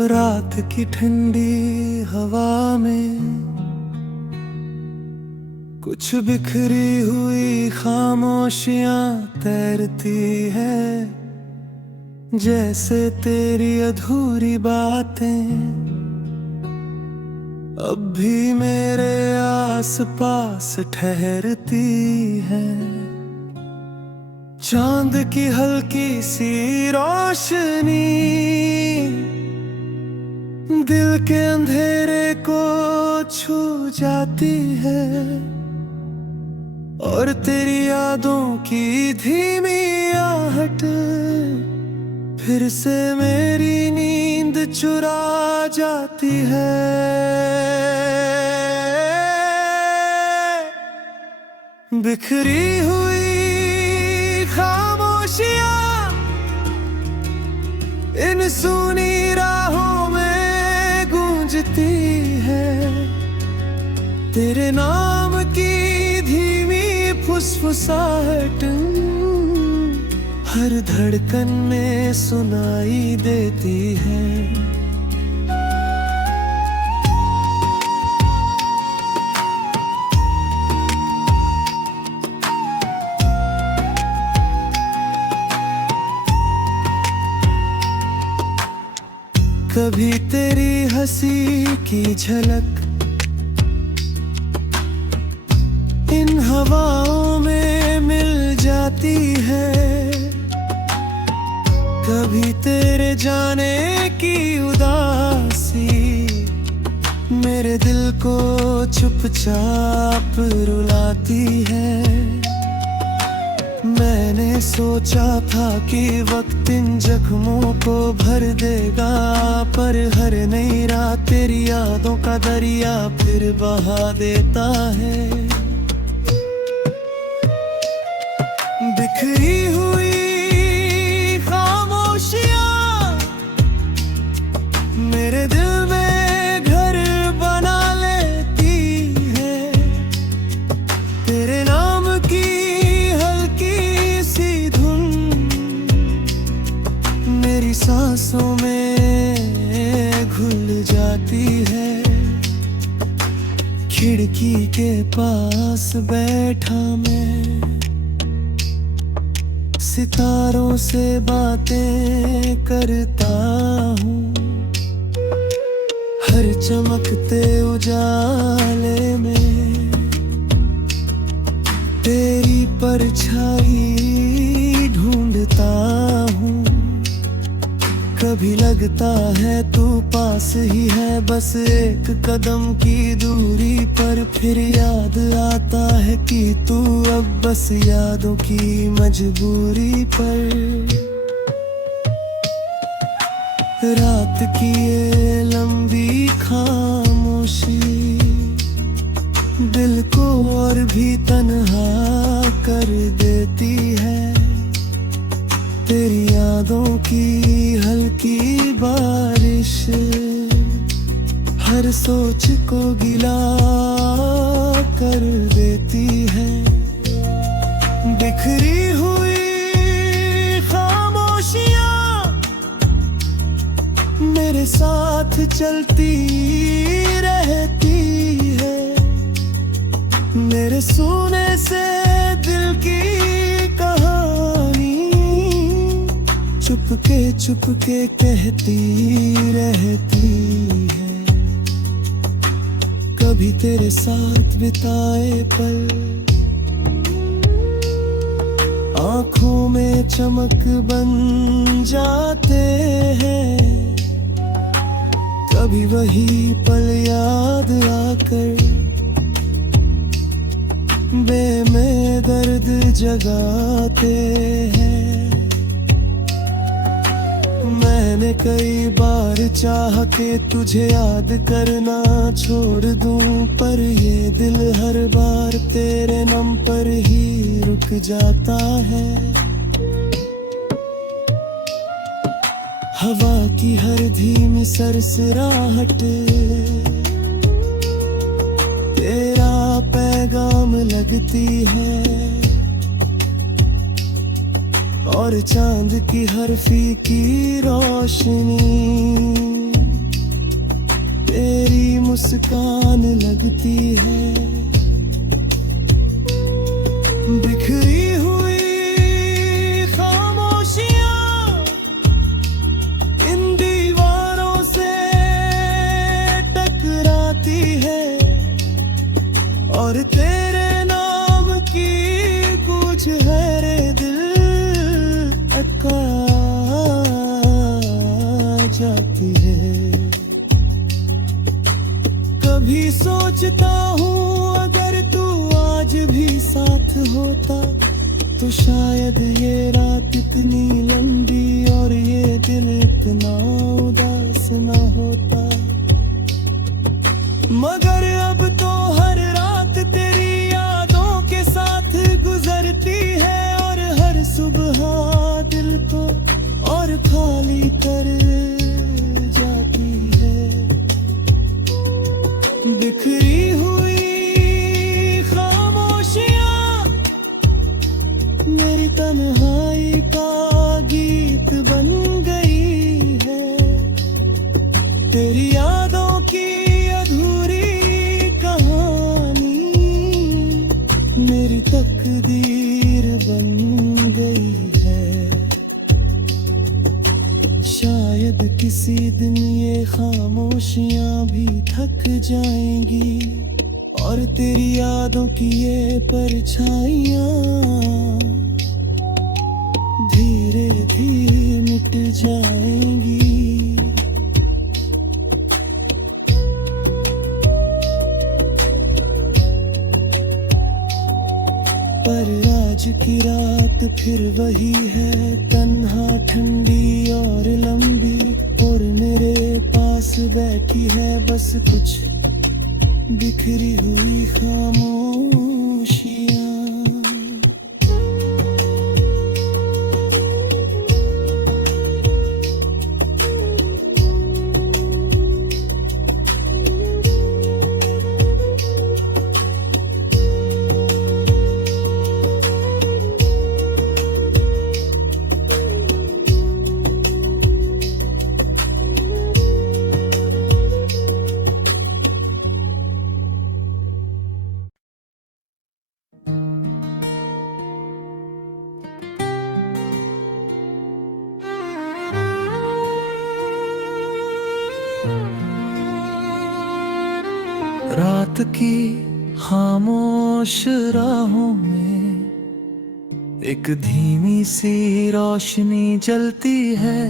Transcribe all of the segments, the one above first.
रात की ठंडी हवा में कुछ बिखरी हुई खामोशियां तैरती है, जैसे तेरी अधूरी बातें अब भी मेरे आस पास ठहरती हैं। चांद की हल्की सी रोशनी दिल के अंधेरे को छू जाती है, और तेरी यादों की धीमी आहट फिर से मेरी नींद चुरा जाती है। बिखरी हुई खामोशियां इन सूनी राहों में गूंजती है, तेरे नाम की धीमी फुसफुसाहट हर धड़कन में सुनाई देती है। कभी तेरी हंसी की झलक इन हवाओं में मिल जाती है, कभी तेरे जाने की उदासी मेरे दिल को चुपचाप रुलाती है। मैंने सोचा था कि वक्त इन जख्मों को भर देगा, पर हर नई रात तेरी यादों का दरिया फिर बहा देता है। बिखरी हुई खामोशियां मेरे दिल में घर बना लेती है, तेरे नाम की हल्की सी धुन मेरी सांसों में घुल जाती है। खिड़की के पास बैठा मैं सितारों से बातें करता हूँ, हर चमकते उजाले में तेरी परछाई ढूंढता हूँ। कभी लगता है तू पास ही है, बस एक कदम की दूरी पर, फिर याद आता है कि तू अब बस यादों की मजबूरी पर। रात की ये लंबी खामोशी दिल को और भी तन्हा कर देती है, तेरी यादों की हल्की बारिश हर सोच को गिला कर देती है। बिखरी हुई खामोशियां मेरे साथ चलती रहती है, मेरे सुने से दिल की कहानी चुपके कहती रहती है। कभी तेरे साथ बिताए पल आँखों में चमक बन जाते हैं, कभी वही पल याद आकर में दर्द जगाते हैं। मैंने कई बार चाहा कि तुझे याद करना छोड़ दूं, पर ये दिल हर बार तेरे नाम पर ही रुक जाता है। हवा की हर धीमी सरसराहट तेरा पैगाम लगती है, और चांद की हर फीकी रोशनी मुस्कान लगती है। बिखरी हुई खामोशियां इन दीवारों से टकराती है और तेरे नाम की कुछ है रे दिल अटका जाती है। कभी सोचता हूँ अगर तू आज भी साथ होता तो शायद ये रात इतनी लंबी और ये दिल इतना उदास ना होता। मगर अब तो हर रात तेरी यादों के साथ गुजरती है और हर सुबह दिल को और खाली कर जाती है। बिखरी हुई खामोशियां मेरी तन्हाई का गीत बन गई है। तेरी यादों की अधूरी कहानी मेरी तकदीर बन गई है। शायद किसी दिन ये खामोशियां भी थक जाएंगी और तेरी यादों की ये परछाइयां धीरे धीरे मिट जाएंगी। पर आज की रात फिर वही है, तन्हा ठंडी और लंबी, और मेरे पास बैठी है बस कुछ बिखरी हुई खामोशियां। रात की खामोश राहों में एक धीमी सी रोशनी जलती है।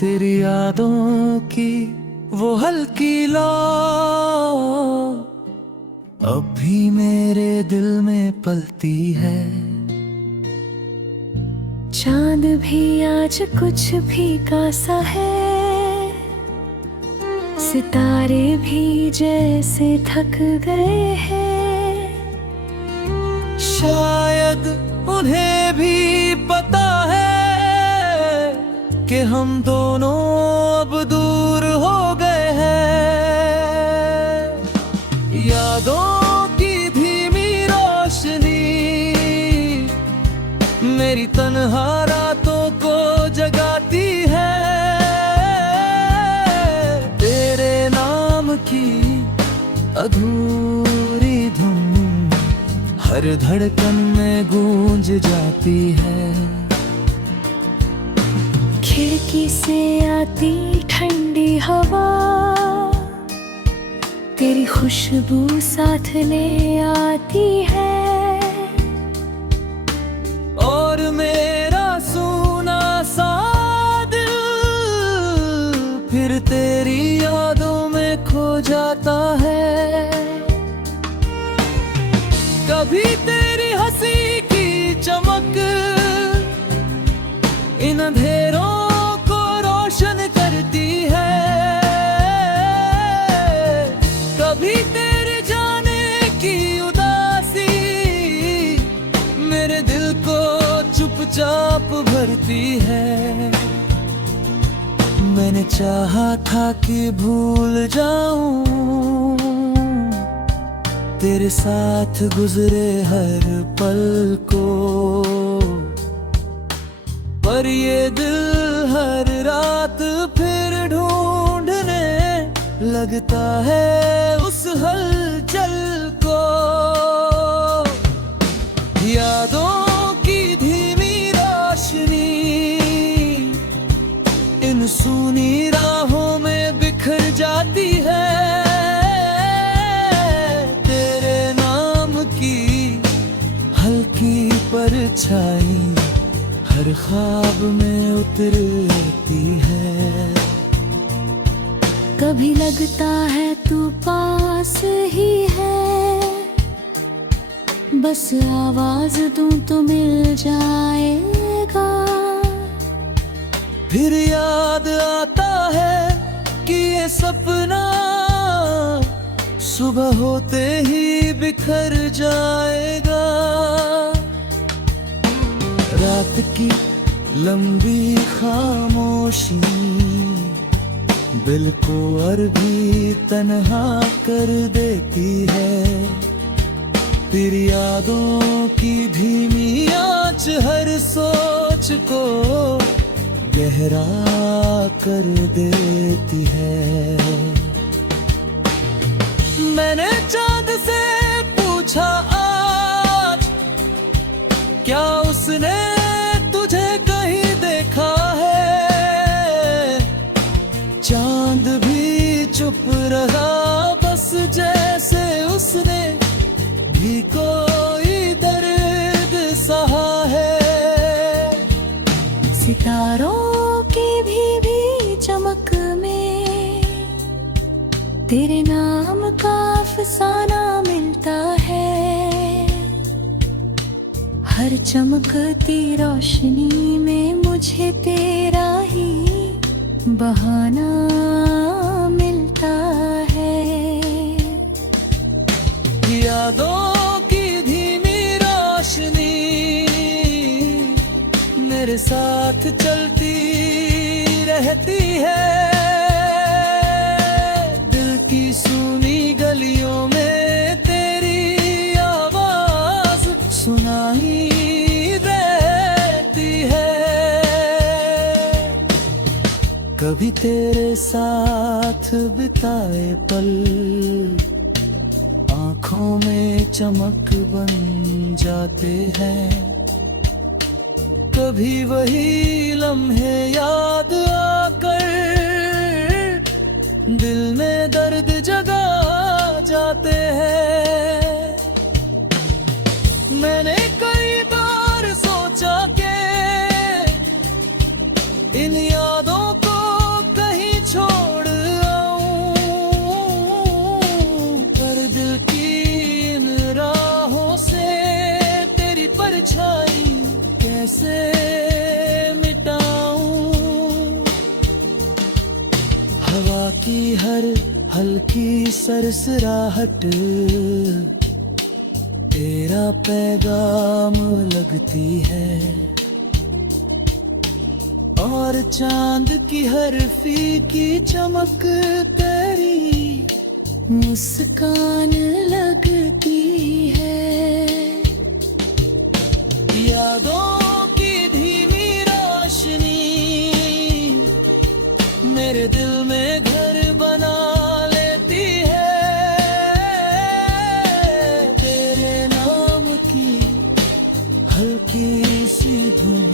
तेरी यादों की वो हल्की लौ अब भी मेरे दिल में पलती है। चांद भी आज कुछ फीका सा है, सितारे भी जैसे थक गए हैं। शायद उन्हें भी पता है कि हम दोनों अब दूर हो गए हैं। यादों की धीमी रोशनी मेरी तन्हा रातों को जगाती है। की अधूरी धुन हर धड़कन में गूंज जाती है। खिड़की से आती ठंडी हवा तेरी खुशबू साथ ले आती है। और मेरा सूना सा दिल फिर तेरी यादों खो जाता है। कभी तेरी हंसी की चमक इन अंधेरों को रोशन करती है। कभी तेरे जाने की उदासी मेरे दिल को चुपचाप भरती है। मैंने चाहा था कि भूल जाऊं तेरे साथ गुजरे हर पल को, पर ये दिल हर रात फिर ढूंढने लगता है उस हलचल को, यादों की धीमी रोशनी इन सूनी राहों में बिखर जाती है। तेरे नाम की हल्की परछाई हर ख्वाब में उतरती है। कभी लगता है तू पास ही है, बस आवाज दूं तो मिल जाएगा। फिर याद आता है कि ये सपना सुबह होते ही बिखर जाएगा। रात की लंबी खामोशी दिल को और भी तन्हा कर देती है। फिर यादों की धीमी आँच हर सोच को गहरा कर देती है। मैंने चांद से पूछा आज, क्या उसने तुझे कहीं देखा है? चांद भी चुप रहा, बस जैसे उसने भी कोई दर्द सहा है। सितारों की भी चमक में तेरे नाम का अफसाना मिलता है। हर चमकती रोशनी में मुझे तेरा ही बहाना मिलता है। यादों की धीमी रोशनी मेरे साथ चलती रहती है। दिल की सूनी गलियों में तेरी आवाज सुनाई देती है। कभी तेरे साथ बिताए पल आँखों में चमक बन जाते हैं। कभी वही लम्हे याद आकर दिल में दर्द जगा जाते हैं। मैंने कई बार सोचा कि इन यादों को कहीं छोड़ आऊं, पर दिल की इन राहों से तेरी परछाई कैसे मिटाऊं। हवा की हर हल्की सरसराहट तेरा पैगाम लगती है, और चांद की हर फीकी चमक तेरी मुस्कान लगती है। यादों की धीमी रोशनी मेरे दिल में घर बना लेती है। तेरे नाम की हल्की सी धुन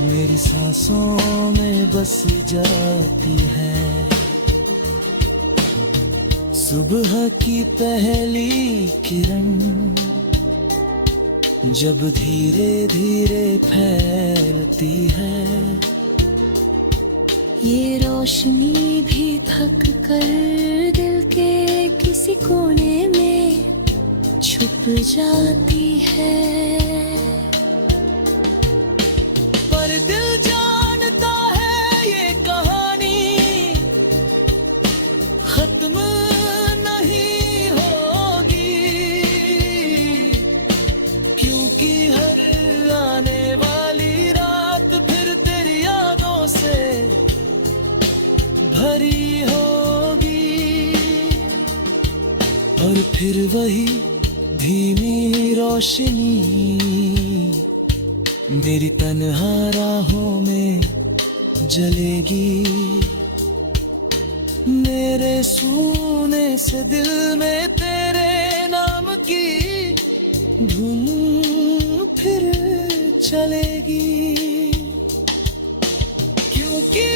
मेरी सांसों में बस जाती है। सुबह की पहली किरण जब धीरे धीरे फैलती है, ये रोशनी भी थक कर दिल के किसी कोने में छुप जाती है। पर दिल जानता है ये कहानी खत्म नहीं होगी, क्योंकि हर आने वाली रात फिर तेरी यादों से भरी होगी। और फिर वही धीमी रोशनी मेरी तन्हा राहों में जलेगी। मेरे सूने से दिल में तेरे नाम की धुन फिर चलेगी, क्योंकि